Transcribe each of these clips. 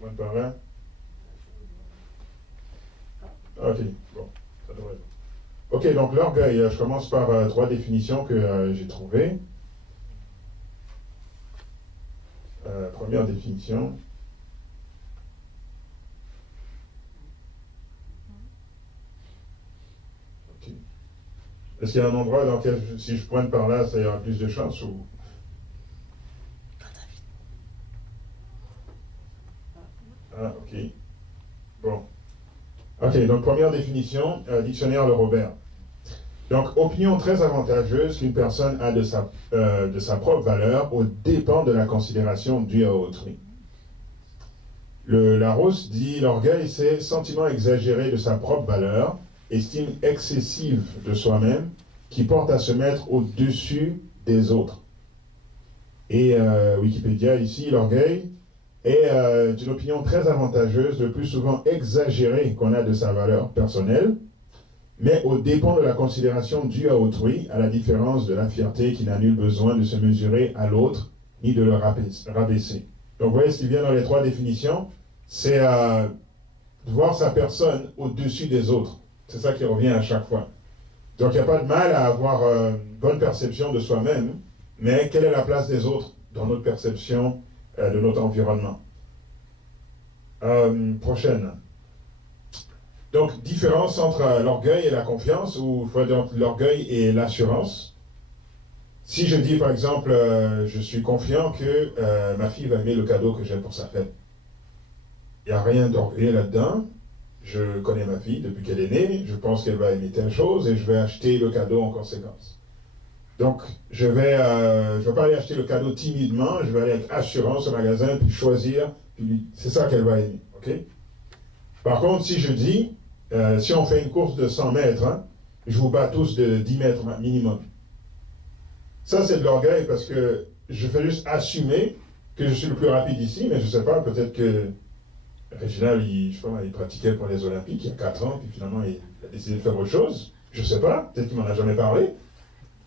Moins par là. Ok, bon, ça devrait être. Ok, donc l'orgueil, je commence par trois définitions que j'ai trouvées. Première définition. Ok. Est-ce qu'il y a un endroit dans lequel, si je pointe par là, ça y aura plus de chance ou... Ah, ok. Bon. Ok, donc première définition, dictionnaire Le Robert. Donc, opinion très avantageuse qu'une personne a de sa propre valeur aux dépens de la considération due à autrui. Le Larousse dit l'orgueil, c'est sentiment exagéré de sa propre valeur, estime excessive de soi-même, qui porte à se mettre au-dessus des autres. Et Wikipédia ici, l'orgueil est une opinion très avantageuse, le plus souvent exagérée qu'on a de sa valeur personnelle, mais au dépend de la considération due à autrui, à la différence de la fierté qui n'a nul besoin de se mesurer à l'autre, ni de le rabaisser. Donc vous voyez ce qui vient dans les trois définitions, c'est voir sa personne au-dessus des autres. C'est ça qui revient à chaque fois. Donc il n'y a pas de mal à avoir une bonne perception de soi-même, mais quelle est la place des autres dans notre perception de notre environnement? Prochaine. Donc, différence entre l'orgueil et la confiance, ou donc l'orgueil et l'assurance. Si je dis, par exemple, je suis confiant que ma fille va aimer le cadeau que j'ai pour sa fête. Il n'y a rien d'orgueilleux là-dedans. Je connais ma fille depuis qu'elle est née, je pense qu'elle va aimer telle chose et je vais acheter le cadeau en conséquence. Donc, je ne vais pas aller acheter le cadeau timidement, je vais aller avec assurance au magasin, puis choisir, puis c'est ça qu'elle va aimer. Okay? Par contre, si je dis, si on fait une course de 100 mètres, hein, je vous bats tous de 10 mètres minimum. Ça, c'est de l'orgueil parce que je fais juste assumer que je suis le plus rapide ici, mais je ne sais pas, peut-être que Réginald, il pratiquait pour les Olympiques il y a 4 ans, puis finalement, il a décidé de faire autre chose. Je ne sais pas, peut-être qu'il ne m'en a jamais parlé.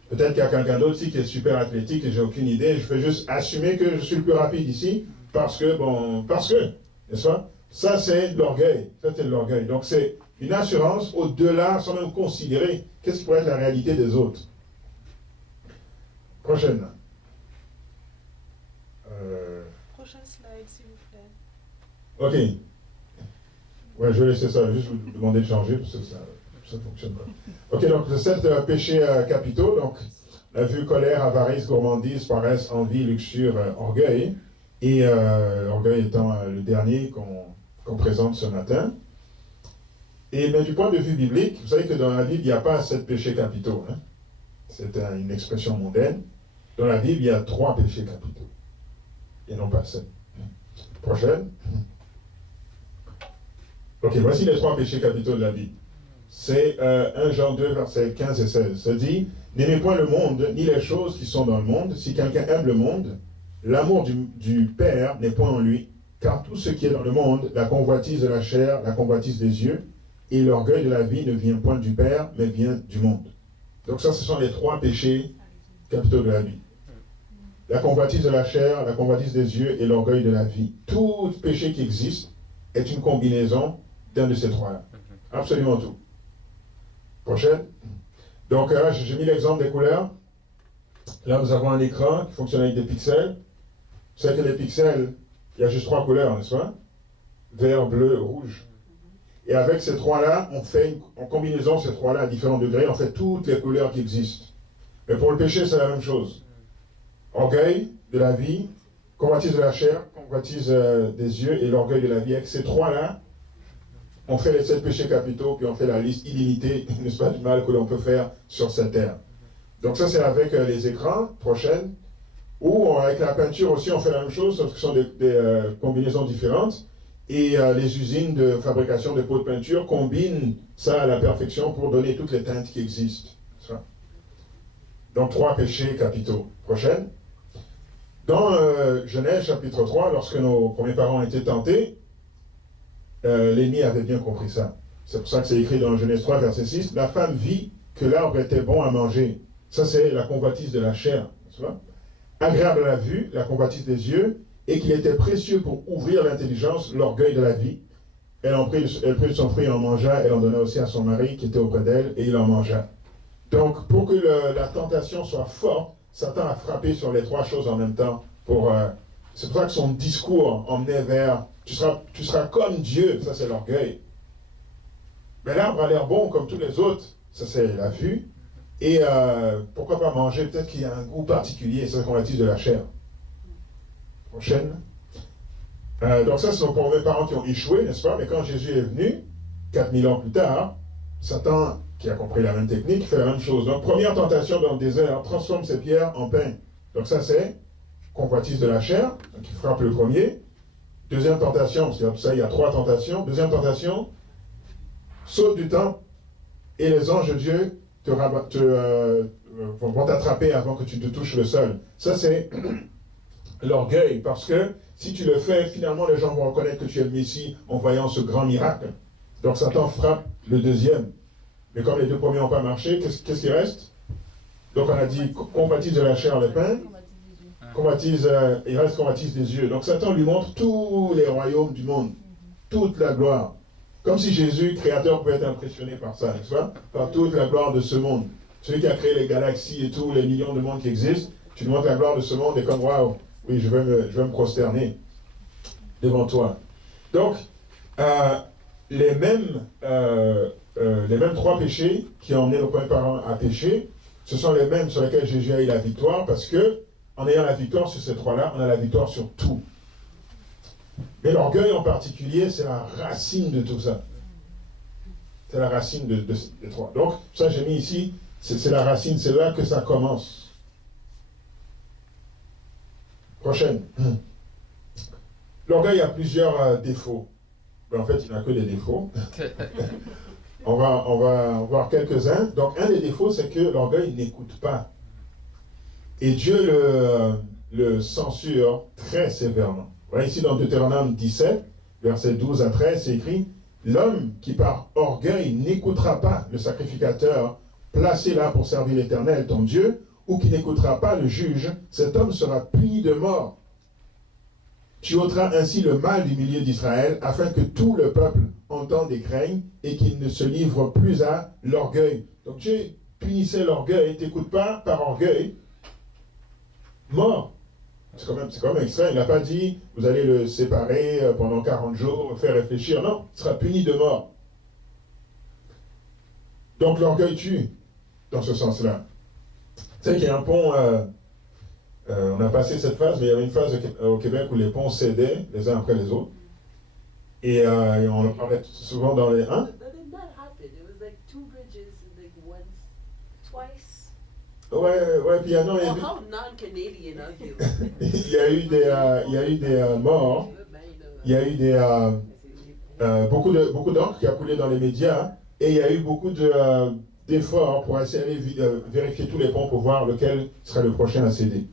Peut-être qu'il y a quelqu'un d'autre ici qui est super athlétique et j'ai aucune idée. Je fais juste assumer que je suis le plus rapide ici parce que, n'est-ce pas? Ça, c'est de l'orgueil. Ça, c'est de l'orgueil. Donc, c'est une assurance au-delà, sans même considérer qu'est-ce qui pourrait être la réalité des autres. Prochaine. Prochaine slide, s'il vous plaît. Ok. Ouais, je vais laisser ça. Juste vous demander de changer parce que ça ne fonctionne pas. Ok, donc, le 7 péchés capitaux. Donc, la vue, colère, avarice, gourmandise, paresse, envie, luxure, orgueil. Et orgueil étant le dernier qu'on présente ce matin. Mais du point de vue biblique, vous savez que dans la Bible, il n'y a pas 7 péchés capitaux. Hein? C'est une expression mondaine. Dans la Bible, il y a 3 péchés capitaux. Et non pas 7. Prochaine. Ok, voici les 3 péchés capitaux de la Bible. C'est 1 Jean 2, versets 15 et 16. Ça dit, n'aimez point le monde, ni les choses qui sont dans le monde. Si quelqu'un aime le monde, l'amour du Père n'est point en lui. Car tout ce qui est dans le monde, la convoitise de la chair, la convoitise des yeux, et l'orgueil de la vie ne vient point du Père, mais vient du monde. Donc ça, ce sont les 3 péchés capitaux de la vie. La convoitise de la chair, la convoitise des yeux et l'orgueil de la vie. Tout péché qui existe est une combinaison d'un de ces 3-là. Absolument tout. Prochaine. Donc là, j'ai mis l'exemple des couleurs. Là, nous avons un écran qui fonctionne avec des pixels. Vous savez que les pixels, il y a juste 3 couleurs, n'est-ce pas? Vert, bleu, rouge. Et avec ces 3-là, on fait, en combinaison ces 3-là à différents degrés, on fait toutes les couleurs qui existent. Mais pour le péché, c'est la même chose. Orgueil de la vie, convoitise de la chair, convoitise des yeux et l'orgueil de la vie. Avec ces 3-là, on fait les 7 péchés capitaux, puis on fait la liste illimitée, n'est-ce pas, du mal que l'on peut faire sur cette terre. Donc ça, c'est avec les écrans, prochaine, ou avec la peinture aussi, on fait la même chose, sauf que ce sont des combinaisons différentes. Et les usines de fabrication de pots de peinture combinent ça à la perfection pour donner toutes les teintes qui existent. Donc 3 péchés capitaux. Prochaine. Dans Genèse chapitre 3, lorsque nos premiers parents ont été tentés, l'ennemi avait bien compris ça. C'est pour ça que c'est écrit dans Genèse 3, verset 6, la femme vit que l'arbre était bon à manger. Ça, c'est la convoitise de la chair. Agréable à la vue, la convoitise des yeux, et qu'il était précieux pour ouvrir l'intelligence, l'orgueil de la vie. Elle prit de son fruit et en mangea, elle en donna aussi à son mari qui était auprès d'elle, et il en mangea. Donc, pour que la tentation soit forte, Satan a frappé sur les trois choses en même temps. C'est pour ça que son discours emmenait vers tu seras comme Dieu, ça c'est l'orgueil. Mais l'arbre a l'air bon comme tous les autres, ça c'est la vue. Et pourquoi pas manger? Peut-être qu'il y a un goût particulier, c'est ce qu'on baptise de la chair. Prochaine. Donc ça, c'est nos premiers parents qui ont échoué, n'est-ce pas? Mais quand Jésus est venu, 4000 ans plus tard, Satan, qui a compris la même technique, fait la même chose. Donc première tentation dans le désert, transforme ses pierres en pain. Donc ça c'est convoitise de la chair, donc il frappe le premier. Deuxième tentation, parce que ça il y a trois tentations. Deuxième tentation, saute du temple et les anges de Dieu vont t'attraper avant que tu te touches le sol. Ça c'est l'orgueil, parce que si tu le fais, finalement les gens vont reconnaître que tu es le Messie en voyant ce grand miracle. Donc Satan frappe le deuxième. Mais comme les deux premiers n'ont pas marché, qu'est-ce qui reste? Donc on a dit convoitise de la chair, le pain. Il reste convoitise des yeux. Donc Satan lui montre tous les royaumes du monde, toute la gloire. Comme si Jésus, créateur, pouvait être impressionné par ça, n'est-ce pas? Par toute la gloire de ce monde. Celui qui a créé les galaxies et tous les millions de mondes qui existent, tu lui montres la gloire de ce monde et comme, waouh, oui, je vais me prosterner devant toi. Donc, les mêmes trois péchés qui ont emmené nos premiers parents à pécher, ce sont les mêmes sur lesquels Jésus a eu la victoire, parce que en ayant la victoire sur ces trois-là, on a la victoire sur tout. Mais l'orgueil en particulier, c'est la racine de tout ça. C'est la racine des trois. Donc, ça j'ai mis ici, c'est la racine, c'est là que ça commence. Prochaine. L'orgueil a plusieurs défauts. Mais en fait, il n'a que des défauts. On va voir quelques-uns. Donc, un des défauts, c'est que l'orgueil n'écoute pas. Et Dieu le censure très sévèrement. Voilà, ici dans Deutéronome 17, versets 12 à 13, c'est écrit « L'homme qui par orgueil n'écoutera pas le sacrificateur placé là pour servir l'Éternel, ton Dieu, ou qui n'écoutera pas le juge, cet homme sera puni de mort. Tu ôteras ainsi le mal du milieu d'Israël, afin que tout le peuple entende et craigne, et qu'il ne se livre plus à l'orgueil. » Donc Dieu punissait l'orgueil, t'écoutes pas par orgueil, mort. C'est quand même extrême. Il n'a pas dit, vous allez le séparer pendant 40 jours, faire réfléchir. Non, il sera puni de mort. Donc l'orgueil tue, dans ce sens-là. Tu sais qu'il y a un pont, on a passé cette phase, mais il y avait une phase au Québec où les ponts cédaient les uns après les autres. Et on en parlait souvent dans les... Hein? Ouais, puis non, il y a eu des morts, il y a eu beaucoup d'encre qui a coulé dans les médias, et il y a eu beaucoup d'efforts pour essayer de vérifier tous les ponts pour voir lequel serait le prochain à céder.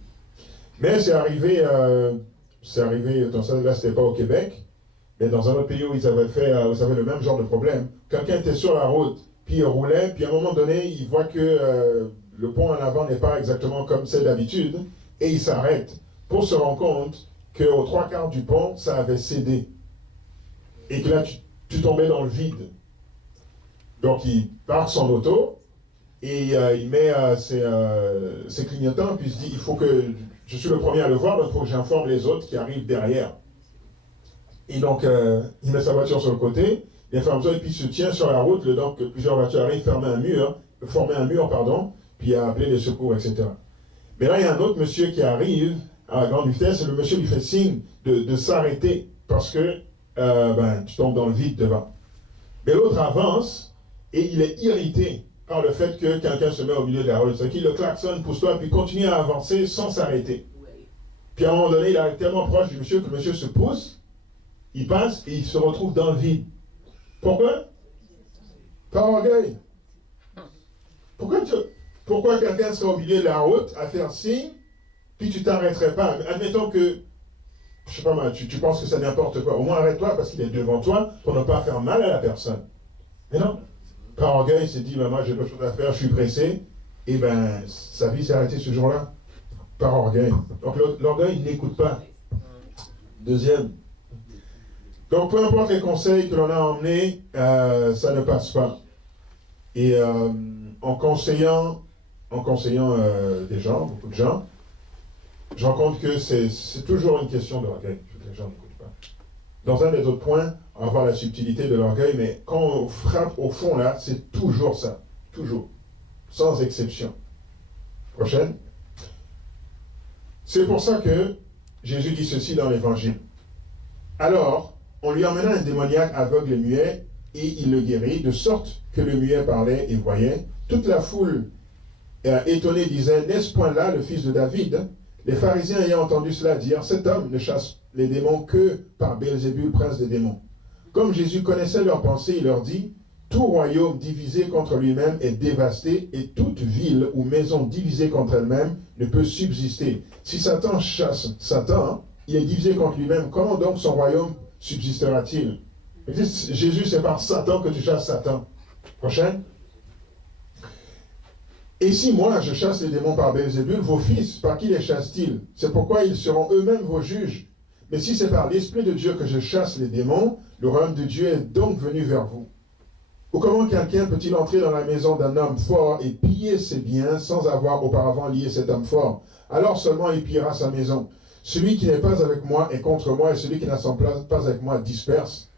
Mais c'est arrivé, dans ça, là c'était pas au Québec, mais dans un autre pays où ils avaient fait, vous savez, le même genre de problème. Quelqu'un était sur la route, puis il roulait, puis à un moment donné, il voit que le pont en avant n'est pas exactement comme c'est d'habitude, et il s'arrête pour se rendre compte qu'aux trois quarts du pont, ça avait cédé. Et que là, tu tombais dans le vide. Donc, il part son auto, et il met ses clignotants, puis il se dit, il faut que, je suis le premier à le voir, donc il faut que j'informe les autres qui arrivent derrière. Et donc, il met sa voiture sur le côté, il ferme ça, et puis il se tient sur la route, le temps que plusieurs voitures arrivent, former un mur, puis à appeler les secours, etc. Mais là, il y a un autre monsieur qui arrive à grande vitesse, et le monsieur lui fait signe de s'arrêter, parce que tu tombes dans le vide devant. Mais l'autre avance, et il est irrité par le fait que quelqu'un se met au milieu de la route. C'est qu'il le klaxonne, pousse-toi, puis continue à avancer sans s'arrêter. Puis à un moment donné, il arrive tellement proche du monsieur que le monsieur se pousse, il passe, et il se retrouve dans le vide. Pourquoi? Par orgueil. Pourquoi quelqu'un serait au milieu de la route à faire signe, puis tu t'arrêterais pas? Admettons que, je sais pas moi, tu penses que c'est n'importe quoi. Au moins arrête-toi parce qu'il est devant toi pour ne pas faire mal à la personne. Mais non. Par orgueil, il s'est dit, moi j'ai d'autres choses à faire, je suis pressé. Et sa vie s'est arrêtée ce jour-là. Par orgueil. Donc l'orgueil n'écoute pas. Deuxième. Donc, peu importe les conseils que l'on a emmenés, ça ne passe pas. Et en conseillant des gens, beaucoup de gens, je rends compte que c'est toujours une question d'orgueil. Les gens n'écoutent pas. Dans un des autres points, on va voir la subtilité de l'orgueil, mais quand on frappe au fond là, c'est toujours ça. Toujours. Sans exception. Prochaine. C'est pour ça que Jésus dit ceci dans l'Évangile. Alors, on lui emmena un démoniaque aveugle et muet, et il le guérit, de sorte que le muet parlait et voyait. Toute la foule, étonnée, disait, n'est-ce point là le fils de David? Les pharisiens ayant entendu cela dire, cet homme ne chasse les démons que par Belzébul, prince des démons. Comme Jésus connaissait leurs pensées, il leur dit, tout royaume divisé contre lui-même est dévasté, et toute ville ou maison divisée contre elle-même ne peut subsister. Si Satan chasse Satan, il est divisé contre lui-même. Comment donc son royaume subsistera-t-il? Jésus, c'est par Satan que tu chasses Satan. Prochaine. Et si moi, je chasse les démons par Belzébul, vos fils, par qui les chassent-ils? C'est pourquoi ils seront eux-mêmes vos juges. Mais si c'est par l'Esprit de Dieu que je chasse les démons, le royaume de Dieu est donc venu vers vous. Ou comment quelqu'un peut-il entrer dans la maison d'un homme fort et piller ses biens sans avoir auparavant lié cet homme fort? Alors seulement il pillera sa maison. Celui qui n'est pas avec moi est contre moi, et celui qui n'assemble pas avec moi disperse.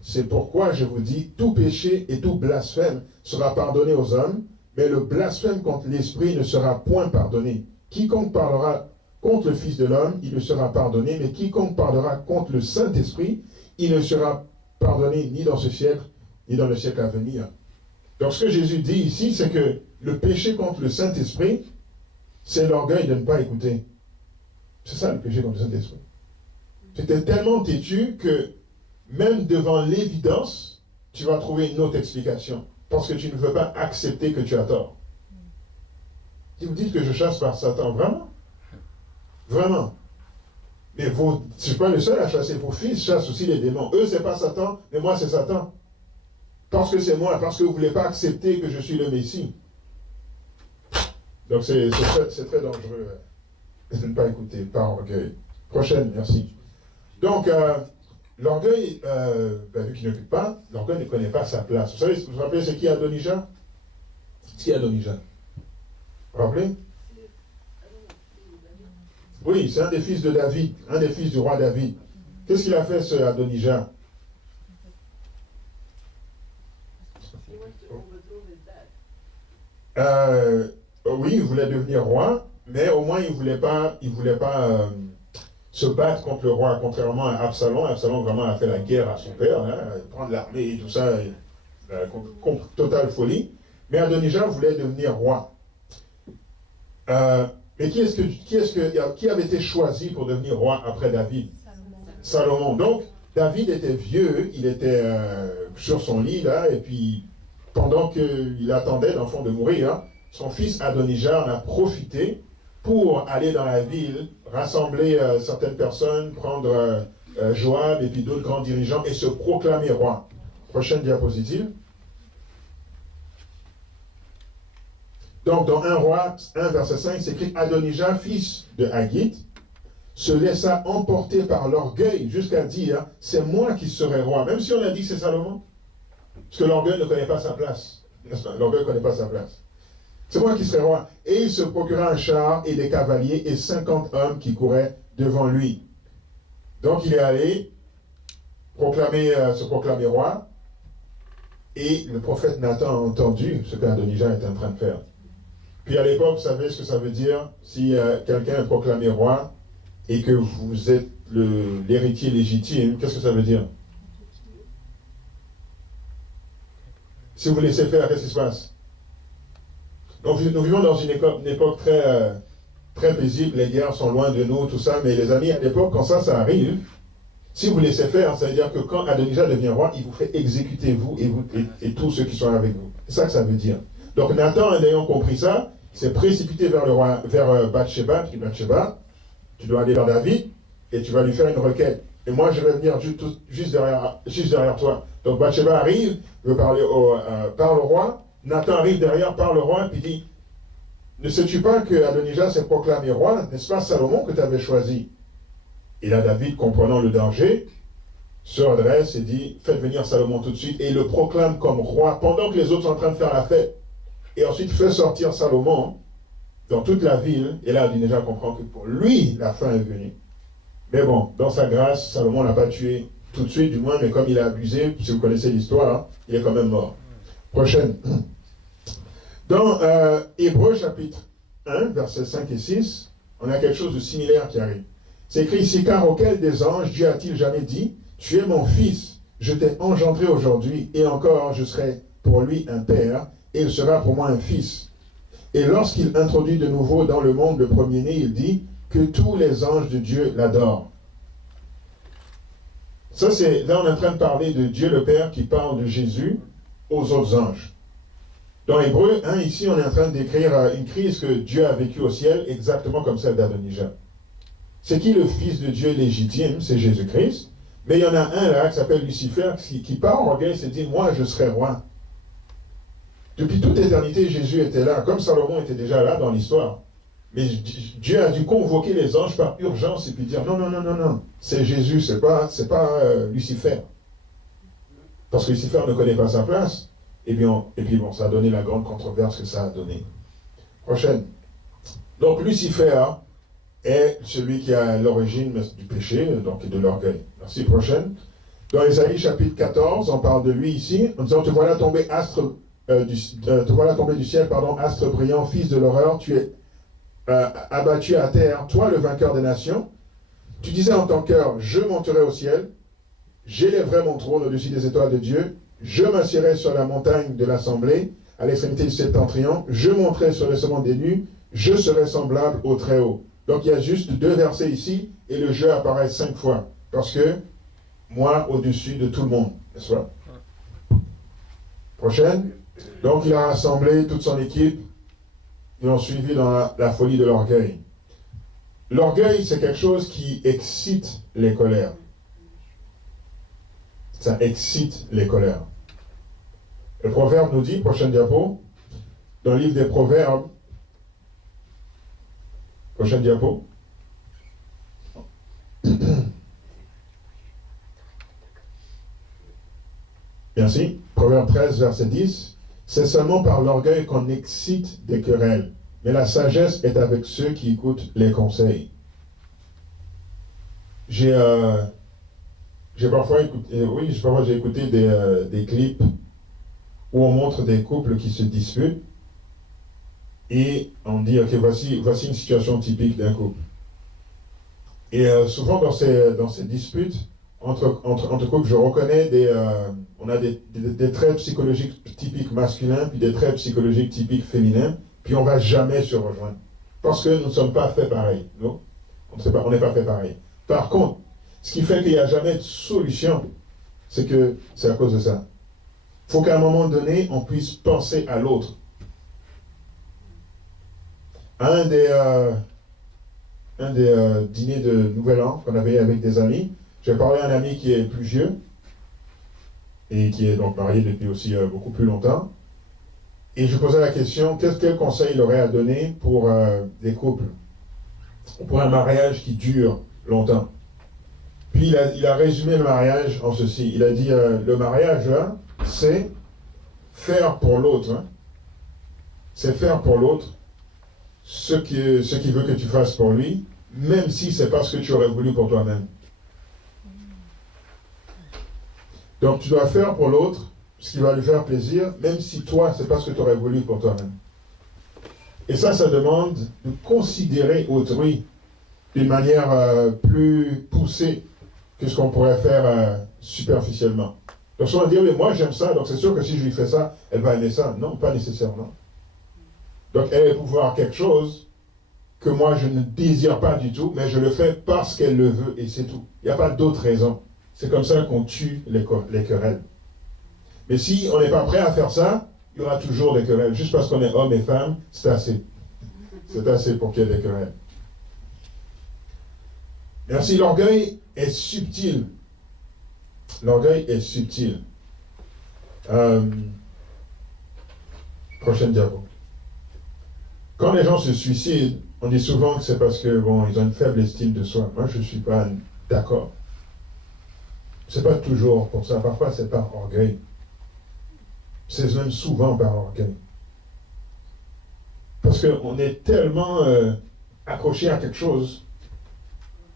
C'est pourquoi je vous dis, tout péché et tout blasphème sera pardonné aux hommes, mais le blasphème contre l'Esprit ne sera point pardonné. Quiconque parlera contre le Fils de l'homme, il ne sera pardonné, mais quiconque parlera contre le Saint-Esprit, il ne sera pardonné ni dans ce siècle, ni dans le siècle à venir. Donc ce que Jésus dit ici, c'est que le péché contre le Saint-Esprit, c'est l'orgueil de ne pas écouter. C'est ça le péché contre le Saint-Esprit. C'était tellement têtu que même devant l'évidence, tu vas trouver une autre explication. Parce que tu ne veux pas accepter que tu as tort. Si vous dites que je chasse par Satan, vraiment? Vraiment. Mais je ne suis pas le seul à chasser. Vos fils chassent aussi les démons. Eux, c'est pas Satan, mais moi, c'est Satan. Parce que c'est moi, parce que vous ne voulez pas accepter que je suis le Messie. Donc c'est très dangereux de ne pas écouter par orgueil. Prochaine, merci. Donc, l'orgueil, vu qu'il n'occupe pas, l'orgueil ne connaît pas sa place. Vous vous rappelez c'est qui Adonijah? C'est qui Adonijah? Vous vous rappelez? Oui, c'est un des fils de David, un des fils du roi David. Qu'est-ce qu'il a fait, ce Adonijah? Oui, il voulait devenir roi, mais au moins il ne voulait pas se battre contre le roi, contrairement à Absalom. Absalom vraiment a fait la guerre à son père, hein, prendre l'armée et tout ça, contre totale folie. Mais Adonijah voulait devenir roi. Mais qui avait été choisi pour devenir roi après David? Salomon. Donc, David était vieux, il était sur son lit là, et puis pendant qu'il attendait dans le fond de mourir, son fils Adonijah en a profité pour aller dans la ville, rassembler certaines personnes, prendre Joab et puis d'autres grands dirigeants et se proclamer roi. Prochaine diapositive. Donc, dans 1 Roi 1, verset 5, c'est écrit Adonijah, fils de Haggith, se laissa emporter par l'orgueil jusqu'à dire c'est moi qui serai roi, même si on a dit que c'est Salomon. Parce que l'orgueil ne connaît pas sa place. L'orgueil ne connaît pas sa place. C'est moi qui serai roi. Et il se procura un char et des cavaliers et 50 hommes qui couraient devant lui. Donc il est allé se proclamer roi. Et le prophète Nathan a entendu ce qu'Adonijah était en train de faire. Puis à l'époque, vous savez ce que ça veut dire si quelqu'un est proclamé roi et que vous êtes l'héritier légitime, qu'est-ce que ça veut dire? Si vous laissez faire, qu'est-ce qui se passe? Donc nous vivons dans une époque très, très paisible, les guerres sont loin de nous, tout ça, mais les amis, à l'époque, quand ça arrive, si vous laissez faire, ça veut dire que quand Adonijah devient roi, il vous fait exécuter vous et tous ceux qui sont avec vous. C'est ça que ça veut dire. Donc Nathan, en ayant compris ça, s'est précipité vers le roi, vers Bathsheba, puis Bathsheba, tu dois aller vers David et tu vas lui faire une requête. Et moi, je vais venir juste derrière toi. Donc Bathsheba arrive, veut parler par le roi. Nathan arrive derrière, par le roi, puis dit, ne sais-tu pas que Adonijah s'est proclamé roi? N'est-ce pas Salomon que tu avais choisi? Et là, David, comprenant le danger, se redresse et dit, faites venir Salomon tout de suite, et il le proclame comme roi, pendant que les autres sont en train de faire la fête. Et ensuite, fait sortir Salomon dans toute la ville, et là, Adonijah comprend que pour lui, la fin est venue. Mais bon, dans sa grâce, Salomon n'a pas tué tout de suite, du moins, mais comme il a abusé, si vous connaissez l'histoire, hein, il est quand même mort. Prochaine. Dans Hébreux chapitre 1, versets 5 et 6, on a quelque chose de similaire qui arrive. C'est écrit ici, car auquel des anges Dieu a-t-il jamais dit, tu es mon fils, je t'ai engendré aujourd'hui, et encore je serai pour lui un père, et il sera pour moi un fils. Et lorsqu'il introduit de nouveau dans le monde le premier-né, il dit que tous les anges de Dieu l'adorent. Ça, c'est, là on est en train de parler de Dieu le Père qui parle de Jésus aux autres anges. Dans Hébreux 1, ici, on est en train de décrire une crise que Dieu a vécue au ciel, exactement comme celle d'Adonijah. C'est qui le Fils de Dieu légitime? C'est Jésus-Christ. Mais il y en a un là qui s'appelle Lucifer qui part en orgueil et se dit, moi je serai roi. Depuis toute éternité, Jésus était là, comme Salomon était déjà là dans l'histoire. Mais Dieu a dû convoquer les anges par urgence et puis dire, non, non, non, non, non, c'est Jésus, c'est pas Lucifer. Parce que Lucifer ne connaît pas sa place. Et puis bon, ça a donné la grande controverse que ça a donné. Prochaine. Donc Lucifer est celui qui a l'origine du péché, donc de l'orgueil. Merci, prochaine. Dans Ésaïe chapitre 14, on parle de lui ici, en disant, te voilà tomber du ciel, astre brillant, fils de l'horreur, tu es abattu à terre, toi le vainqueur des nations. Tu disais en ton cœur, je monterai au ciel, j'élèverai mon trône au-dessus des étoiles de Dieu, je m'assiérai sur la montagne de l'assemblée, à l'extrémité du septentrion, je monterai sur le sommet des nues, je serai semblable au Très-Haut. Donc il y a juste 2 versets ici, et le jeu apparaît 5 fois, parce que moi au-dessus de tout le monde, n'est-ce pas? Prochaine. Donc il a rassemblé toute son équipe, ils l'ont suivi dans la folie de l'orgueil. L'orgueil, c'est quelque chose qui excite les colères. Ça excite les colères. Le proverbe nous dit, prochaine diapo, dans le livre des proverbes, prochaine diapo. Merci. Proverbe 13, verset 10. C'est seulement par l'orgueil qu'on excite des querelles, mais la sagesse est avec ceux qui écoutent les conseils. J'ai parfois écouté des clips où on montre des couples qui se disputent et on dit, ok, voici une situation typique d'un couple. Et souvent dans ces disputes entre couples, je reconnais on a des traits psychologiques typiques masculins, puis des traits psychologiques typiques féminins, puis on ne va jamais se rejoindre. Parce que nous ne sommes pas faits pareil. Non? On n'est pas fait pareil. Par contre, ce qui fait qu'il n'y a jamais de solution, c'est à cause de ça. Il faut qu'à un moment donné, on puisse penser à l'autre. Un des dîners de Nouvel An qu'on avait avec des amis, j'ai parlé à un ami qui est plus vieux, et qui est donc marié depuis aussi beaucoup plus longtemps, et je posais la question, quel conseil il aurait à donner pour des couples, pour un mariage qui dure longtemps. Puis il a résumé le mariage en ceci. Il a dit, le mariage, hein, c'est faire pour l'autre. Hein. C'est faire pour l'autre ce qu'il veut que tu fasses pour lui, même si ce n'est pas ce que tu aurais voulu pour toi-même. Donc tu dois faire pour l'autre ce qui va lui faire plaisir, même si toi, ce n'est pas ce que tu aurais voulu pour toi-même. Et ça demande de considérer autrui d'une manière plus poussée que ce qu'on pourrait faire superficiellement. Donc souvent on va dire, mais moi j'aime ça, donc c'est sûr que si je lui fais ça, elle va aimer ça. Non, pas nécessairement. Donc elle va pouvoir quelque chose que moi je ne désire pas du tout, mais je le fais parce qu'elle le veut et c'est tout. Il n'y a pas d'autre raison. C'est comme ça qu'on tue les querelles. Mais si on n'est pas prêt à faire ça, il y aura toujours des querelles. Juste parce qu'on est homme et femme, c'est assez. C'est assez pour qu'il y ait des querelles. Merci. L'orgueil est subtil. L'orgueil est subtil. Prochaine diapo. Quand les gens se suicident, on dit souvent que c'est parce que ils ont une faible estime de soi. Moi, je ne suis pas D'accord. C'est pas toujours comme ça. Parfois, c'est par orgueil. C'est même souvent par orgueil. Parce qu'on est tellement accroché à quelque chose,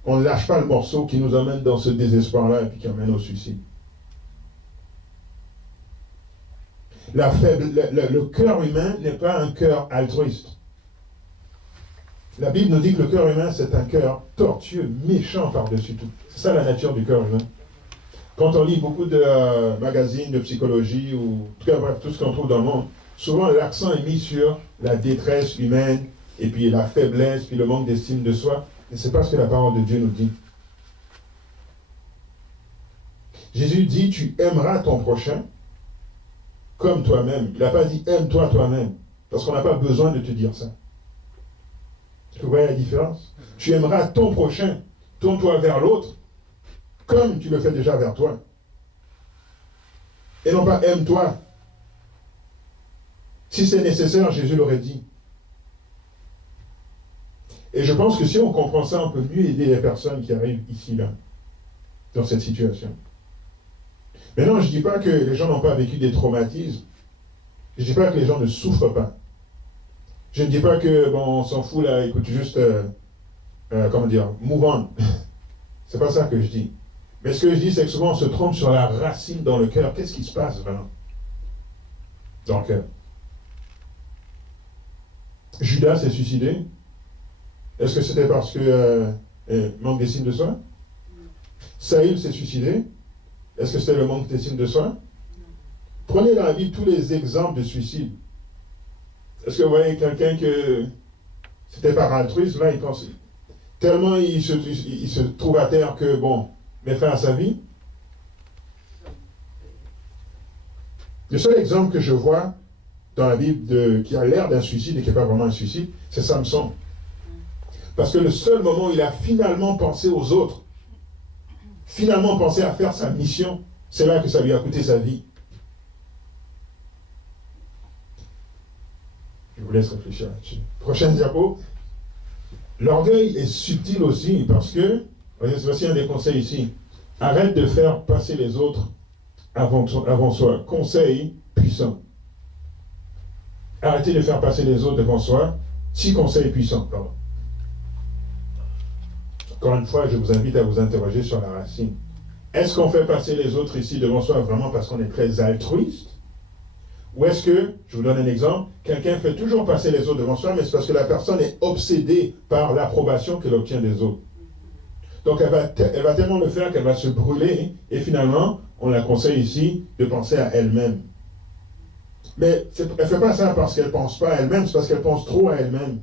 on ne lâche pas le morceau qui nous amène dans ce désespoir-là et puis qui amène au suicide. Le cœur humain n'est pas un cœur altruiste. La Bible nous dit que le cœur humain, c'est un cœur tortueux, méchant par-dessus tout. C'est ça la nature du cœur humain. Quand on lit beaucoup de magazines de psychologie, ou en tout cas, bref, tout ce qu'on trouve dans le monde, souvent l'accent est mis sur la détresse humaine, et puis la faiblesse, puis le manque d'estime de soi. Et c'est pas ce que la parole de Dieu nous dit. Jésus dit, tu aimeras ton prochain comme toi-même. Il n'a pas dit, aime-toi toi-même, parce qu'on n'a pas besoin de te dire ça. Vous voyez la différence? Tu aimeras ton prochain, tourne-toi vers l'autre, comme tu le fais déjà vers toi. Et non pas aime-toi. Si c'est nécessaire, Jésus l'aurait dit. Et je pense que si on comprend ça, on peut mieux aider les personnes qui arrivent ici, là, dans cette situation. Maintenant, je ne dis pas que les gens n'ont pas vécu des traumatismes. Je ne dis pas que les gens ne souffrent pas. Je ne dis pas que, bon, on s'en fout là, écoute, juste, comment dire, move on. C'est pas ça que je dis. Mais ce que je dis, c'est que souvent on se trompe sur la racine dans le cœur. Qu'est-ce qui se passe vraiment dans le cœur? Judas s'est suicidé. Est-ce que c'était parce que manque d'estime de soi? Saül s'est suicidé. Est-ce que c'était le manque d'estime de soi? Prenez dans la Bible tous les exemples de suicide. Est-ce que vous voyez quelqu'un que c'était par altruisme, là il pense tellement il se trouve à terre que bon, met fin à sa vie? Le seul exemple que je vois dans la Bible qui a l'air d'un suicide et qui n'est pas vraiment un suicide, c'est Samson. Parce que le seul moment où il a finalement pensé aux autres, finalement pensé à faire sa mission, c'est là que ça lui a coûté sa vie. Je vous laisse réfléchir là-dessus. Prochaine diapo. L'orgueil est subtil aussi parce que, voici un des conseils ici, arrête de faire passer les autres avant soi. Conseil puissant. Arrêtez de faire passer les autres devant soi. 6 conseils puissants, pardon. Encore une fois, je vous invite à vous interroger sur la racine. Est-ce qu'on fait passer les autres ici devant soi vraiment parce qu'on est très altruiste? Ou est-ce que, je vous donne un exemple, quelqu'un fait toujours passer les autres devant soi, mais c'est parce que la personne est obsédée par l'approbation qu'elle obtient des autres. Donc elle va tellement le faire qu'elle va se brûler, et finalement, on la conseille ici de penser à elle-même. Mais elle ne fait pas ça parce qu'elle ne pense pas à elle-même, c'est parce qu'elle pense trop à elle-même.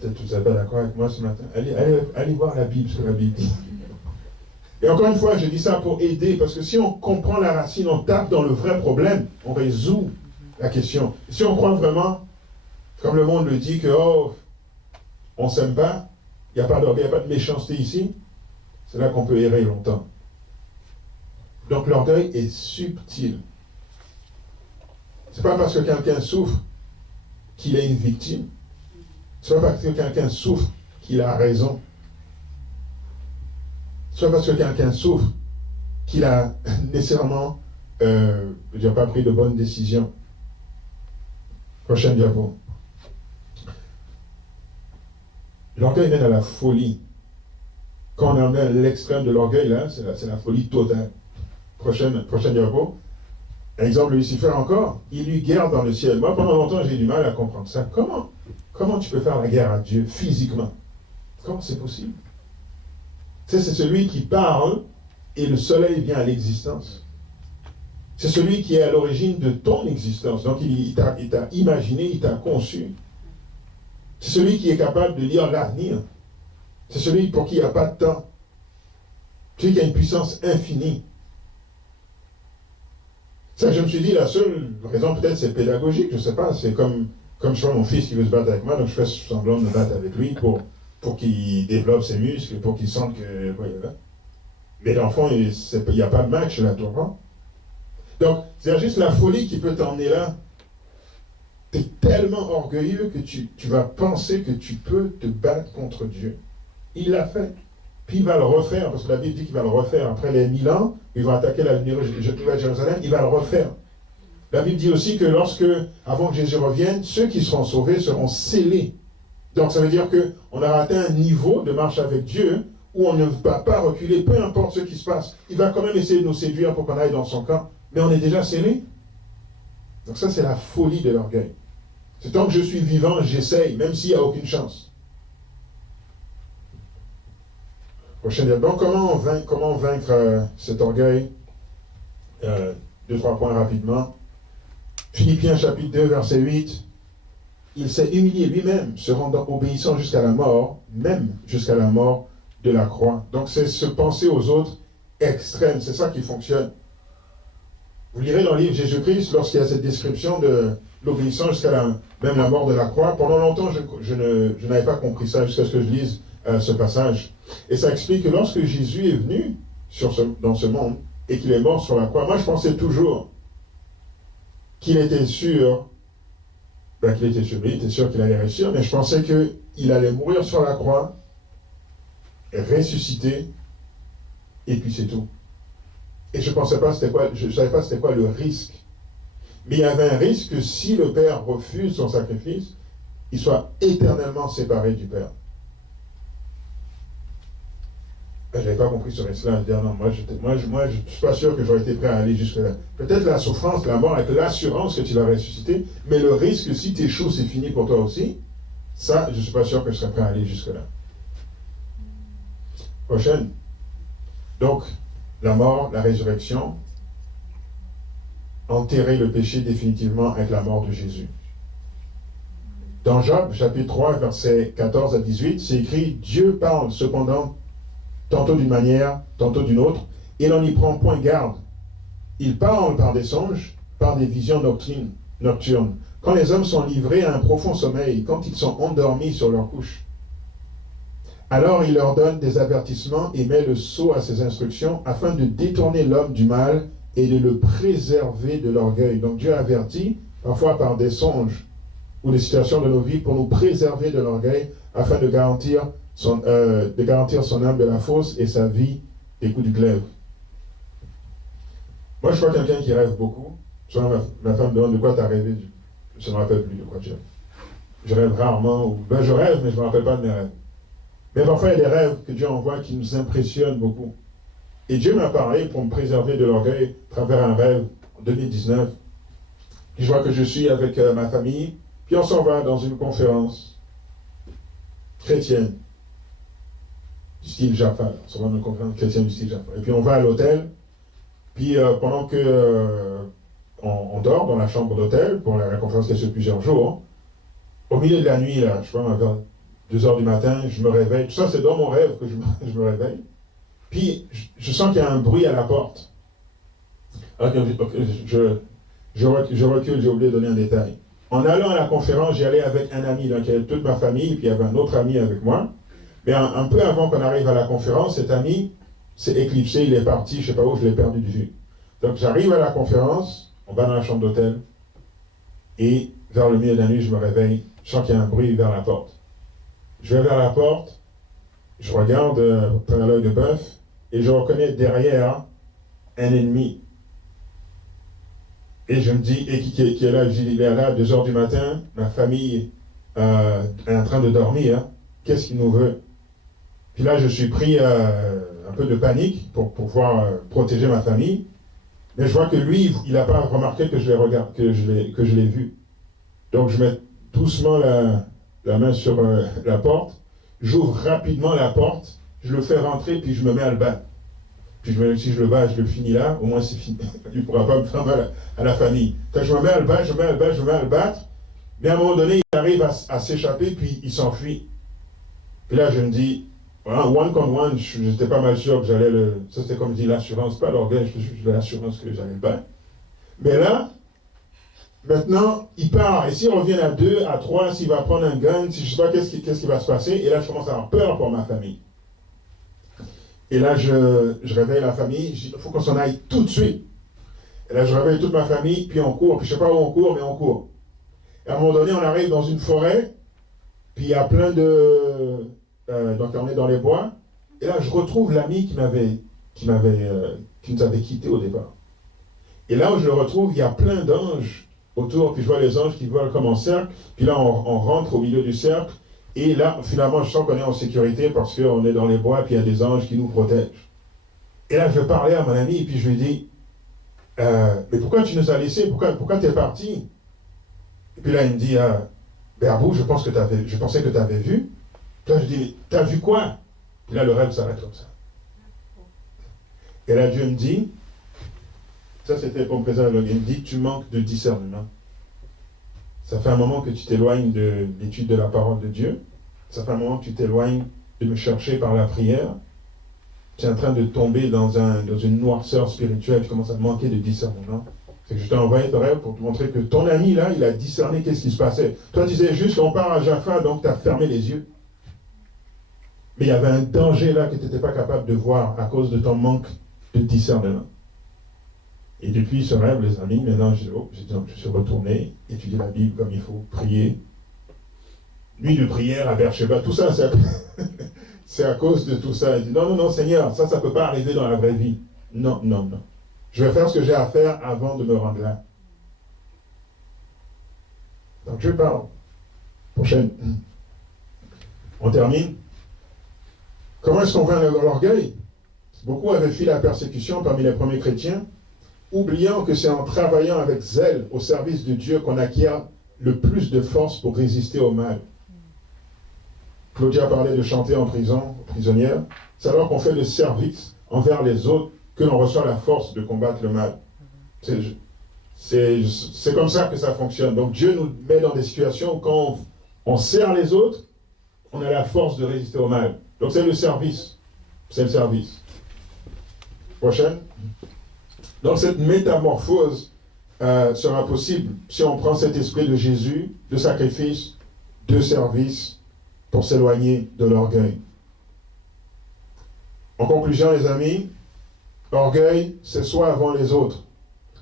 Peut-être que vous n'êtes pas d'accord avec moi ce matin. Allez voir la Bible, ce que la Bible dit. Et encore une fois, je dis ça pour aider, parce que si on comprend la racine, on tape dans le vrai problème, on résout la question. Si on croit vraiment, comme le monde le dit, que on ne s'aime pas, il n'y a pas d'orgueil, il n'y a pas de méchanceté ici, c'est là qu'on peut errer longtemps. Donc l'orgueil est subtil. Ce n'est pas parce que quelqu'un souffre qu'il est une victime. Ce n'est pas parce que quelqu'un souffre qu'il a raison. Ce n'est pas parce que quelqu'un souffre qu'il a nécessairement pas pris de bonnes décisions. Prochaine diapo. L'orgueil mène à la folie. Quand on en est à l'extrême de l'orgueil, là, c'est la folie totale. Prochaine diapo. Exemple, Lucifer encore, il lui guerre dans le ciel. Moi, pendant longtemps, j'ai eu du mal à comprendre ça. Comment tu peux faire la guerre à Dieu physiquement? Comment c'est possible? C'est celui qui parle et le soleil vient à l'existence. C'est celui qui est à l'origine de ton existence. Donc il t'a imaginé, il t'a conçu. C'est celui qui est capable de lire l'avenir. C'est celui pour qui il n'y a pas de temps. Celui qui a une puissance infinie. Ça, je me suis dit, la seule raison peut-être c'est pédagogique, je ne sais pas, c'est comme je vois mon fils qui veut se battre avec moi, donc je fais semblant de me battre avec lui pour qu'il développe ses muscles, pour qu'il sente que... Voilà. Mais l'enfant, il n'y a pas de match là, tu vois. Donc, c'est juste la folie qui peut t'emmener là. Tu es tellement orgueilleux que tu vas penser que tu peux te battre contre Dieu. Il l'a fait. Puis il va le refaire, parce que la Bible dit qu'il va le refaire. Après les 1000 ans, il va attaquer la nouvelle Jérusalem, il va le refaire. La Bible dit aussi que avant que Jésus revienne, ceux qui seront sauvés seront scellés. Donc ça veut dire qu'on a atteint un niveau de marche avec Dieu où on ne va pas reculer, peu importe ce qui se passe. Il va quand même essayer de nous séduire pour qu'on aille dans son camp, mais on est déjà scellés. Donc ça, c'est la folie de l'orgueil. C'est tant que je suis vivant, j'essaye, même s'il n'y a aucune chance. Prochaine. Donc, comment vaincre cet orgueil? 2-3 points rapidement. Philippiens chapitre 2, verset 8. Il s'est humilié lui-même, se rendant obéissant jusqu'à la mort, même jusqu'à la mort de la croix. Donc, c'est se penser aux autres extrêmes. C'est ça qui fonctionne. Vous lirez dans le livre Jésus-Christ, lorsqu'il y a cette description de l'obéissance jusqu'à même la mort de la croix. Pendant longtemps, je n'avais pas compris ça jusqu'à ce que je lise ce passage. Et ça explique que lorsque Jésus est venu dans ce monde et qu'il est mort sur la croix, moi je pensais toujours qu'il était sûr, il était sûr qu'il allait réussir, mais je pensais qu'il allait mourir sur la croix, ressusciter, et puis c'est tout. Et je ne savais pas c'était quoi le risque. Mais il y avait un risque que si le Père refuse son sacrifice, il soit éternellement séparé du Père. Je n'avais pas compris ce risque-là. Je disais, non, moi, je ne suis pas sûr que j'aurais été prêt à aller jusque-là. Peut-être la souffrance, la mort, avec l'assurance que tu vas ressusciter, mais le risque, si tu échoues, c'est fini pour toi aussi. Ça, je ne suis pas sûr que je serais prêt à aller jusque-là. Prochaine. Donc, la mort, la résurrection, enterrer le péché définitivement avec la mort de Jésus. Dans Job, chapitre 3, versets 14 à 18, c'est écrit « Dieu parle cependant tantôt d'une manière, tantôt d'une autre, et l'on n'y prend point garde. Il parle par des songes, par des visions nocturnes, quand les hommes sont livrés à un profond sommeil, quand ils sont endormis sur leur couche. Alors il leur donne des avertissements et met le sceau à ses instructions, afin de détourner l'homme du mal et de le préserver de l'orgueil. » Donc Dieu avertit, parfois par des songes ou des situations de nos vies, pour nous préserver de l'orgueil, afin de garantir son âme de la fausse et sa vie des coups du glaive. Moi, je crois quelqu'un qui rêve beaucoup. Souvent, ma femme me demande de quoi tu as rêvé. Je ne me rappelle plus de quoi tu rêves. Je rêve rarement. Je rêve, mais je ne me rappelle pas de mes rêves. Mais parfois, il y a des rêves que Dieu envoie qui nous impressionnent beaucoup. Et Dieu m'a parlé pour me préserver de l'orgueil à travers un rêve en 2019. Puis je vois que je suis avec ma famille. Puis on s'en va dans une conférence chrétienne. Du style Jaffa. On se rend dans une conférence chrétienne du style Jaffa. Et puis on va à l'hôtel, puis pendant que on dort dans la chambre d'hôtel, pour la conférence qui est sur plusieurs jours, au milieu de la nuit, là, je sais pas, vers 2h du matin, je me réveille. Tout ça, c'est dans mon rêve que je me réveille. Puis je sens qu'il y a un bruit à la porte. Alors, je recule, j'ai oublié de donner un détail. En allant à la conférence, j'y allais avec un ami, donc il y avait toute ma famille, puis il y avait un autre ami avec moi. Mais un peu avant qu'on arrive à la conférence, cet ami s'est éclipsé, il est parti, je ne sais pas où, je l'ai perdu de vue. Donc j'arrive à la conférence, on va dans la chambre d'hôtel, et vers le milieu de la nuit, je me réveille, je sens qu'il y a un bruit vers la porte. Je vais vers la porte, je regarde par l'œil de bœuf, et je reconnais derrière un ennemi. Et je me dis, et qui est là, il est là à 2h du matin, ma famille est en train de dormir, qu'est-ce qu'il nous veut? Puis là, je suis pris un peu de panique pour pouvoir protéger ma famille. Mais je vois que lui, il n'a pas remarqué que je l'ai vu. Donc, je mets doucement la main sur la porte. J'ouvre rapidement la porte. Je le fais rentrer, puis je me mets à le battre. Puis si je le bats, je le finis là. Au moins, c'est fini. Il ne pourra pas me faire mal à la famille. Donc, je me mets à le battre, je me mets à le battre. Mais à un moment donné, il arrive à s'échapper, puis il s'enfuit. Puis là, je me dis, voilà, one contre one, j'étais pas mal sûr que j'allais le... Ça, c'était comme je dis, l'assurance, pas l'orgueil, je l'assurance que j'allais le battre. Mais là, maintenant, il part. Et s'il revient à 2, à 3, s'il va prendre un gun, si je sais pas qu'est-ce qui va se passer, et là, je commence à avoir peur pour ma famille. Et là, je réveille la famille, je dis, il faut qu'on s'en aille tout de suite. Et là, je réveille toute ma famille, puis on court, puis je sais pas où on court, mais on court. Et à un moment donné, on arrive dans une forêt, puis il y a plein de... donc on est dans les bois, et là je retrouve l'ami qui nous avait quittés au départ. Et là où je le retrouve, il y a plein d'anges autour, puis je vois les anges qui volent comme en cercle, puis là on rentre au milieu du cercle, et là finalement je sens qu'on est en sécurité parce qu'on est dans les bois, puis il y a des anges qui nous protègent. Et là je vais parler à mon ami, et puis je lui dis, mais pourquoi tu nous as laissés, pourquoi tu es parti? Et puis là il me dit, Berbou, je pensais que tu avais vu. Puis là je dis, t'as vu quoi? Et là le rêve s'arrête comme ça. Et là Dieu me dit, ça c'était pour me présenter, il me dit, tu manques de discernement. Ça fait un moment que tu t'éloignes de l'étude de la parole de Dieu. Ça fait un moment que tu t'éloignes de me chercher par la prière. Tu es en train de tomber dans une noirceur spirituelle. Tu commences à manquer de discernement. C'est que je t'ai envoyé ce rêve pour te montrer que ton ami là, il a discerné qu'est-ce qui se passait. Toi tu disais juste qu'on part à Jaffa, donc tu as fermé les yeux. Mais il y avait un danger là que tu n'étais pas capable de voir à cause de ton manque de discernement. Et depuis ce rêve, les amis, maintenant je suis retourné, étudier la Bible comme il faut, prier. Nuit de prière à Beersheba, tout ça, c'est à cause de tout ça. Il dit, non, Seigneur, ça ne peut pas arriver dans la vraie vie. Non. Je vais faire ce que j'ai à faire avant de me rendre là. Donc je parle. Prochaine. On termine. Comment est-ce qu'on vainc l'orgueil? Beaucoup avaient fui la persécution parmi les premiers chrétiens, oubliant que c'est en travaillant avec zèle au service de Dieu qu'on acquiert le plus de force pour résister au mal. Claudia parlait de chanter en prison, prisonnière. C'est alors qu'on fait le service envers les autres que l'on reçoit la force de combattre le mal. C'est comme ça que ça fonctionne. Donc Dieu nous met dans des situations où quand on sert les autres, on a la force de résister au mal. Donc c'est le service. C'est le service. Prochaine. Donc cette métamorphose sera possible si on prend cet esprit de Jésus, de sacrifice, de service, pour s'éloigner de l'orgueil. En conclusion, les amis, l'orgueil, c'est soi avant les autres.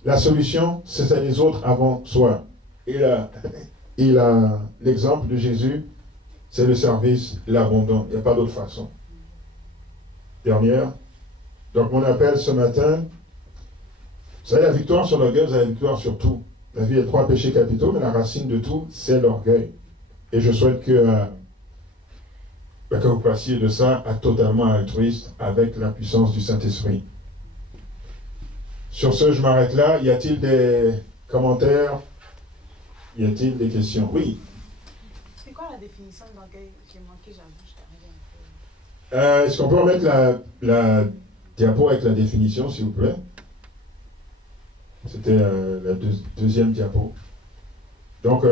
La solution, c'est les autres avant soi. Et l'exemple de Jésus, c'est le service, l'abandon. Il n'y a pas d'autre façon. Dernière. Donc mon appel ce matin, vous savez, la victoire sur l'orgueil, vous avez la victoire sur tout. La vie est 3 péchés capitaux, mais la racine de tout, c'est l'orgueil. Et je souhaite que vous passiez de ça à totalement altruiste avec la puissance du Saint-Esprit. Sur ce, je m'arrête là. Y a-t-il des commentaires? Y a-t-il des questions? Oui. C'est quoi la définition de l'orgueil? J'ai manqué, j'avoue, je t'ai arrivé un peu. Est-ce qu'on peut remettre la diapo avec la définition, s'il vous plaît? C'était la deuxième diapo. Donc,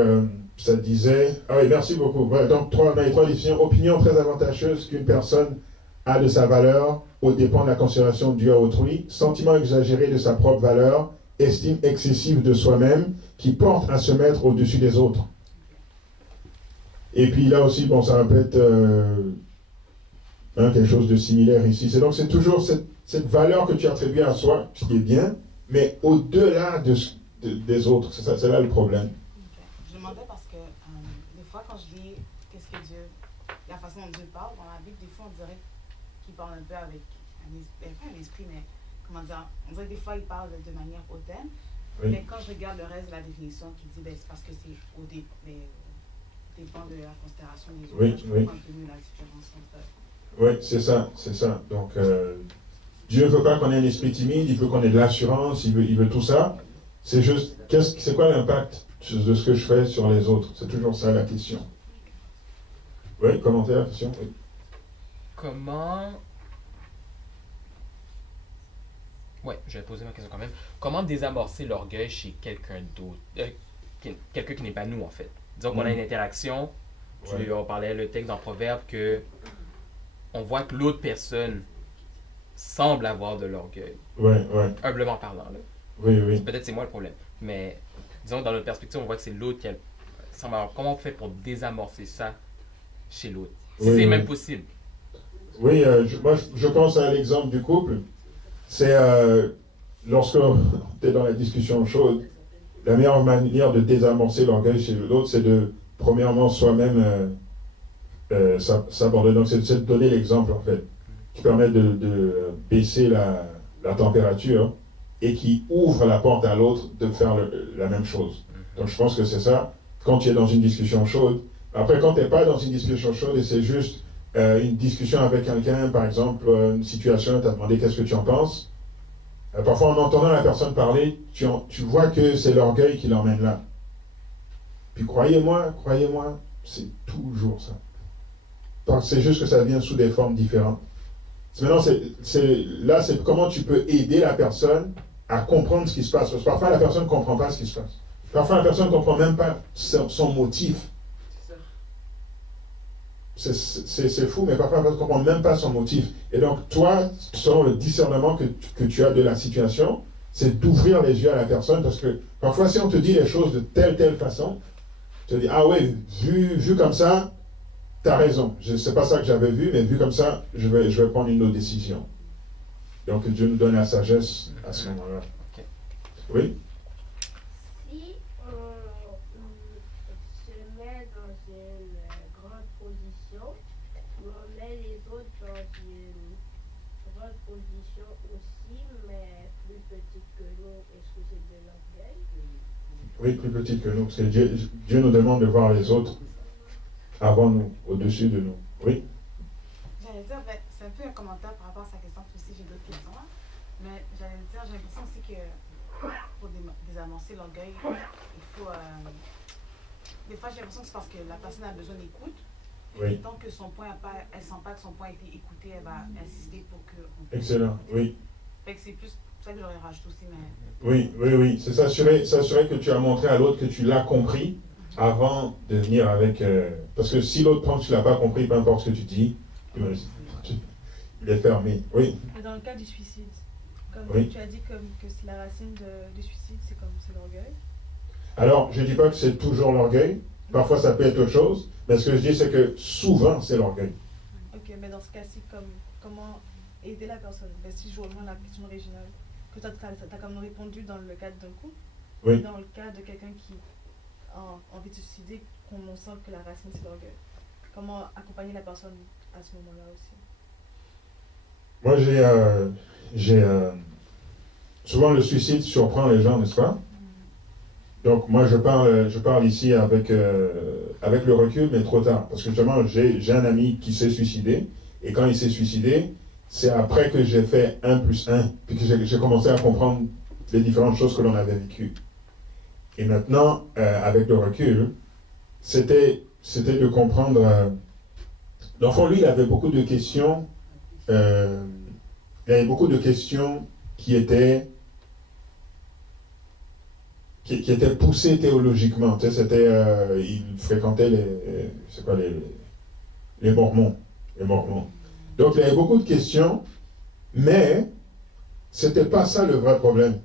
ça disait... Ah oui, merci beaucoup. Voilà, donc, dans les 3 définitions. Opinion très avantageuse qu'une personne a de sa valeur au dépend de la considération due à autrui. Sentiment exagéré de sa propre valeur. Estime excessive de soi-même qui porte à se mettre au-dessus des autres. Et puis là aussi, bon, ça répète quelque chose de similaire ici. C'est toujours cette valeur que tu attribues à soi, ce qui est bien, mais au-delà des autres. C'est là le problème. Je demandais parce que des fois, quand je lis qu'est-ce que Dieu, la façon dont Dieu parle dans la Bible, des fois on dirait qu'il parle un peu avec pas un esprit, mais comment dire, on dirait que des fois il parle de manière hautaine. Oui. Mais quand je regarde le reste de la définition, qui dit c'est parce que c'est dépend de la considération des autres. Je comprends un peu mieux la différence entre. Oui, c'est ça. Donc Dieu ne veut pas qu'on ait un esprit timide, il veut qu'on ait de l'assurance, il veut tout ça. C'est juste, c'est quoi l'impact de ce que je fais sur les autres? C'est toujours ça la question. Oui, commentaire, question? Oui. Ouais, je vais poser ma question quand même. Comment désamorcer l'orgueil chez quelqu'un d'autre? Quelqu'un qui n'est pas nous, en fait. Disons qu'on a une interaction, on parlait le texte dans Proverbe que on voit que l'autre personne semble avoir de l'orgueil. Ouais. Humblement parlant, là. Oui. Peut-être c'est moi le problème. Mais disons, dans notre perspective, on voit que c'est l'autre qui a... Alors, comment on fait pour désamorcer ça chez l'autre? Si c'est même possible. Oui, je pense à l'exemple du couple. C'est lorsque tu es dans la discussion chaude la meilleure manière de désamorcer l'orgueil chez l'autre, c'est de, premièrement, soi-même s'abandonner. Donc, c'est de donner l'exemple, en fait, qui permet de baisser la température et qui ouvre la porte à l'autre de faire la même chose. Donc, je pense que c'est ça. Quand tu es dans une discussion chaude, après, quand tu n'es pas dans une discussion chaude et c'est juste une discussion avec quelqu'un, par exemple, une situation, tu as demandé qu'est-ce que tu en penses, parfois, en entendant la personne parler, tu vois que c'est l'orgueil qui l'emmène là. Puis croyez-moi, c'est toujours ça. C'est juste que ça vient sous des formes différentes. Maintenant, là, c'est comment tu peux aider la personne à comprendre ce qui se passe. Parce que parfois, la personne ne comprend pas ce qui se passe. Parfois, la personne ne comprend même pas son motif. C'est fou, mais parfois, la personne ne comprend même pas son motif. Et donc, toi, selon le discernement que tu as de la situation, c'est d'ouvrir les yeux à la personne. Parce que parfois, si on te dit les choses de telle façon, tu te dis, ah oui, vu comme ça, tu as raison. C'est pas ça que j'avais vu, mais vu comme ça, je vais prendre une autre décision. Donc Dieu nous donne la sagesse à ce moment-là. Okay. Oui? Si on se met dans une grande position, on met les autres dans une grande position aussi, mais plus petite que nous, est-ce que c'est de l'orgueil? Oui, plus petite que nous, parce que Dieu nous demande de voir les autres avant nous, au-dessus de nous. Oui? J'allais dire, c'est un peu un commentaire par rapport à sa question, puis aussi j'ai d'autres questions. Mais j'allais dire, j'ai l'impression aussi que pour désamorcer l'orgueil, il faut. Des fois, j'ai l'impression que c'est parce que la personne a besoin d'écoute. Oui. Et tant que son point elle sent pas que son point a été écouté, elle va insister pour que. Excellent, oui. Fait que c'est plus ça que j'aurais rajouté aussi, mais. Oui. C'est s'assurer que tu as montré à l'autre que tu l'as compris avant de venir avec. Parce que si l'autre pense que tu ne l'as pas compris, peu importe ce que tu dis, il est fermé. Oui. Mais dans le cas du suicide, comme Oui. tu as dit que la racine du suicide, c'est l'orgueil. Alors, je ne dis pas que c'est toujours l'orgueil. Parfois, ça peut être autre chose. Mais ce que je dis, c'est que souvent, c'est l'orgueil. Ok, mais dans ce cas-ci, comment aider la personne? Ben, si je rejoins la question originale, que tu as comme répondu dans le cadre d'un couple, Oui. dans le cas de quelqu'un qui a envie de se suicider, qu'on sent que la racine, c'est l'orgueil. Comment accompagner la personne à ce moment-là aussi? Moi, souvent le suicide surprend les gens, n'est-ce pas? Donc moi, je parle ici avec le recul, mais trop tard. Parce que justement, j'ai un ami qui s'est suicidé, et quand il s'est suicidé, c'est après que j'ai fait 1+1, puis que j'ai commencé à comprendre les différentes choses que l'on avait vécues. Et maintenant, avec le recul, c'était de comprendre... Dans le fond, lui, il avait beaucoup de questions. Il y avait beaucoup de questions qui étaient poussées théologiquement. Tu sais, il fréquentait les Mormons. Donc, il y avait beaucoup de questions, mais c'était pas ça le vrai problème.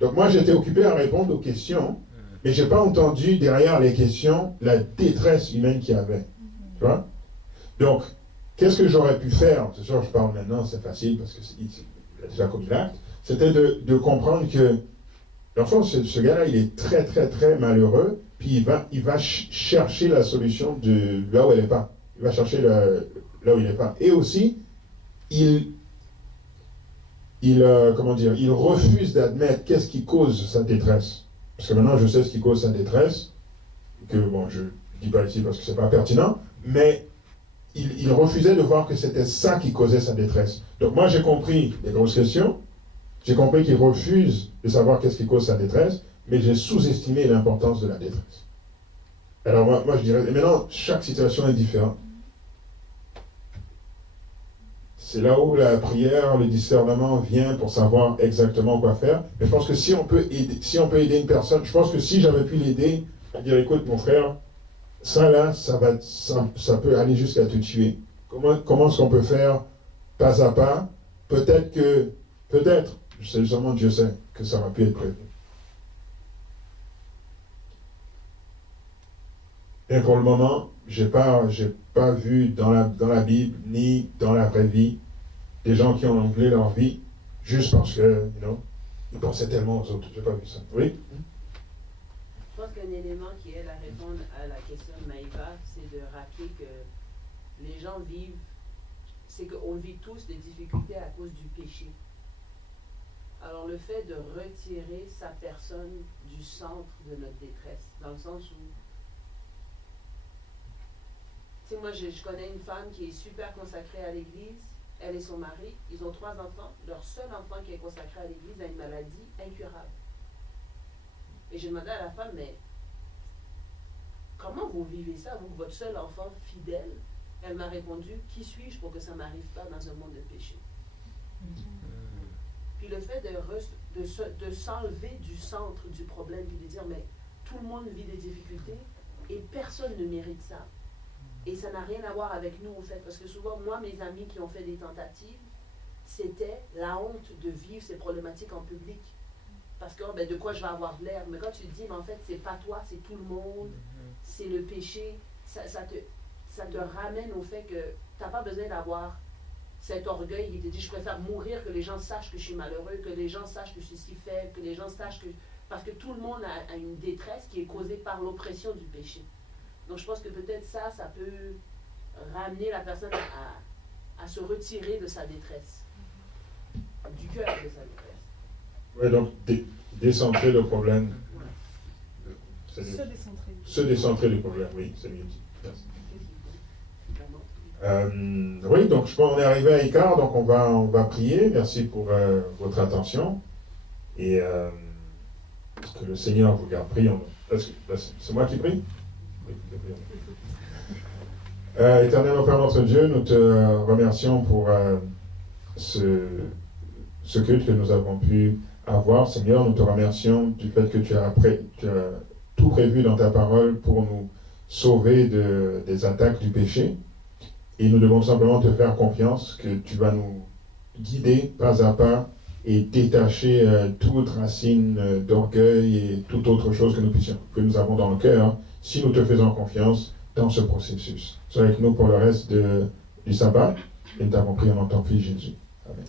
Donc, moi, j'étais occupé à répondre aux questions, mais j'ai pas entendu derrière les questions la détresse humaine qu'il y avait. Tu vois? Donc, qu'est-ce que j'aurais pu faire? C'est sûr, je parle maintenant, c'est facile parce qu'il a déjà commis l'acte. C'était de comprendre que, dans le fond, ce gars-là, il est très, très, très malheureux, puis il va chercher la solution de là où elle n'est pas. Il va chercher là où il n'est pas. Et aussi, il refuse d'admettre qu'est-ce qui cause sa détresse. Parce que maintenant, je sais ce qui cause sa détresse, que, bon, je ne dis pas ici parce que ce n'est pas pertinent, mais il refusait de voir que c'était ça qui causait sa détresse. Donc moi, j'ai compris les grosses questions, j'ai compris qu'il refuse de savoir qu'est-ce qui cause sa détresse, mais j'ai sous-estimé l'importance de la détresse. Alors moi je dirais, et maintenant, chaque situation est différente. C'est là où la prière, le discernement vient pour savoir exactement quoi faire. Mais je pense que si on peut aider une personne, je pense que si j'avais pu l'aider, à dire, écoute mon frère, ça là, ça peut aller jusqu'à te tuer. Comment est-ce qu'on peut faire pas à pas? Peut-être, seulement Dieu sait que ça va pu être prévu. Et pour le moment, j'ai pas vu dans la Bible, ni dans la vraie vie, des gens qui ont enlevé leur vie juste parce que, ils pensaient tellement aux autres. J'ai pas vu ça. Oui? pense qu'un élément qui aide à répondre à la question de Maïva, c'est de rappeler que les gens vivent, c'est qu'on vit tous des difficultés à cause du péché. Alors le fait de retirer sa personne du centre de notre détresse, dans le sens où, tu sais, moi je connais une femme qui est super consacrée à l'église, elle et son mari, ils ont 3 enfants, leur seul enfant qui est consacré à l'église a une maladie incurable. Et j'ai demandé à la femme, mais comment vous vivez ça, vous, votre seul enfant fidèle? Elle m'a répondu, qui suis-je pour que ça ne m'arrive pas dans un monde de péché? Puis le fait de s'enlever du centre du problème, puis de dire, mais tout le monde vit des difficultés et personne ne mérite ça. Et ça n'a rien à voir avec nous, en fait, parce que souvent, moi, mes amis qui ont fait des tentatives, c'était la honte de vivre ces problématiques en public. Parce que, oh, ben, de quoi je vais avoir de l'air? Mais quand tu te dis, mais en fait, c'est pas toi, c'est tout le monde, c'est le péché, ça te ramène au fait que tu n'as pas besoin d'avoir cet orgueil qui te dit, je préfère mourir que les gens sachent que je suis malheureux, que les gens sachent que je suis si faible, que les gens sachent que... Parce que tout le monde a une détresse qui est causée par l'oppression du péché. Donc je pense que peut-être ça peut ramener la personne à se retirer de sa détresse, du cœur de sa détresse. Oui, donc décentrer le problème. Se décentrer du problème, oui, c'est mieux dit. Merci. Oui, donc je pense qu'on est arrivé à Icar, donc on va prier. Merci pour votre attention. Et que le Seigneur vous garde. Prions. C'est moi qui prie? Oui, Éternel, Père notre Dieu, nous te remercions pour ce culte que nous avons pu avoir. Seigneur, nous te remercions du fait que tu as tout prévu dans ta parole pour nous sauver des attaques du péché. Et nous devons simplement te faire confiance que tu vas nous guider pas à pas et détacher toute racine d'orgueil et toute autre chose que nous avons dans le cœur si nous te faisons confiance dans ce processus. Sois avec nous pour le reste du sabbat et nous t'avons prié en ton Fils Jésus. Amen.